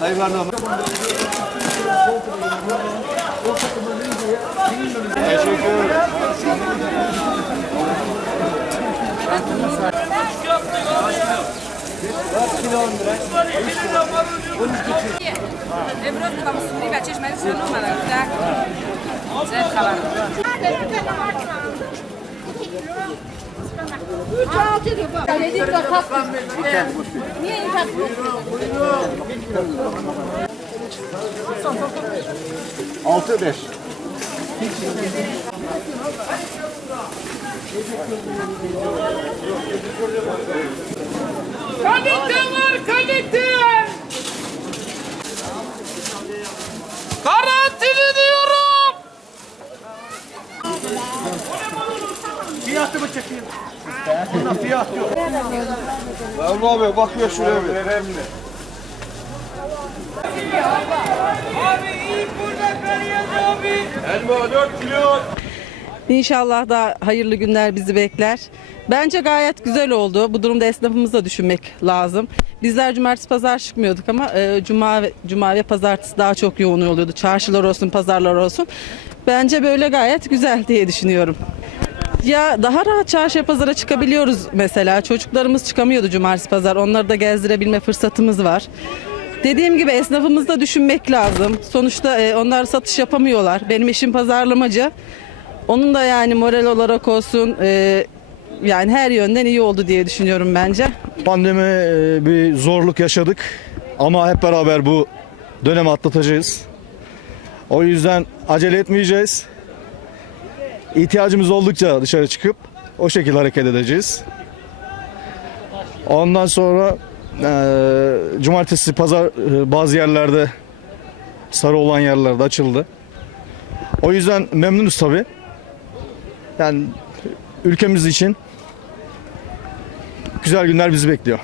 Hayvanlı ama. Teşekkür ederim. امروز میخوام سوری و چشم از شنو مرا کودک زد خبر Dedim de kalktım. Niye var kalite. Garantili diyorum. Fiyatı mı çekeyim? Bunda fiyat yok. Emre abi bakıyor şuraya bir. Önemli. Abi iyi burada Feryat abi. Elma 4 kilo. İnşallah da hayırlı günler bizi bekler. Bence gayet güzel oldu. Bu durumda esnafımızı da düşünmek lazım. Bizler cumartesi pazar çıkmıyorduk ama e, cuma ve, cuma ve pazartesi daha çok yoğun oluyordu. Çarşılar olsun, pazarlar olsun. Bence böyle gayet güzel diye düşünüyorum. Ya daha rahat çarşıya pazara çıkabiliyoruz mesela. Çocuklarımız çıkamıyordu cumartesi pazar. Onları da gezdirebilme fırsatımız var. Dediğim gibi esnafımızı da düşünmek lazım. Sonuçta e, onlar satış yapamıyorlar. Benim eşim pazarlamacı. Onun da yani moral olarak olsun e, yani her yönden iyi oldu diye düşünüyorum bence. Pandemi e, bir zorluk yaşadık ama hep beraber bu dönemi atlatacağız. O yüzden acele etmeyeceğiz. İhtiyacımız oldukça dışarı çıkıp o şekilde hareket edeceğiz. Ondan sonra e, cumartesi, pazar e, bazı yerlerde sarı olan yerlerde açıldı. O yüzden memnunuz tabii. Yani ülkemiz için güzel günler bizi bekliyor.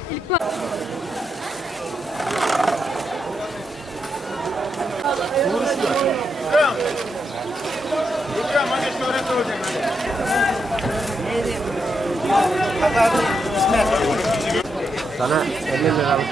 Sana 50 liralık.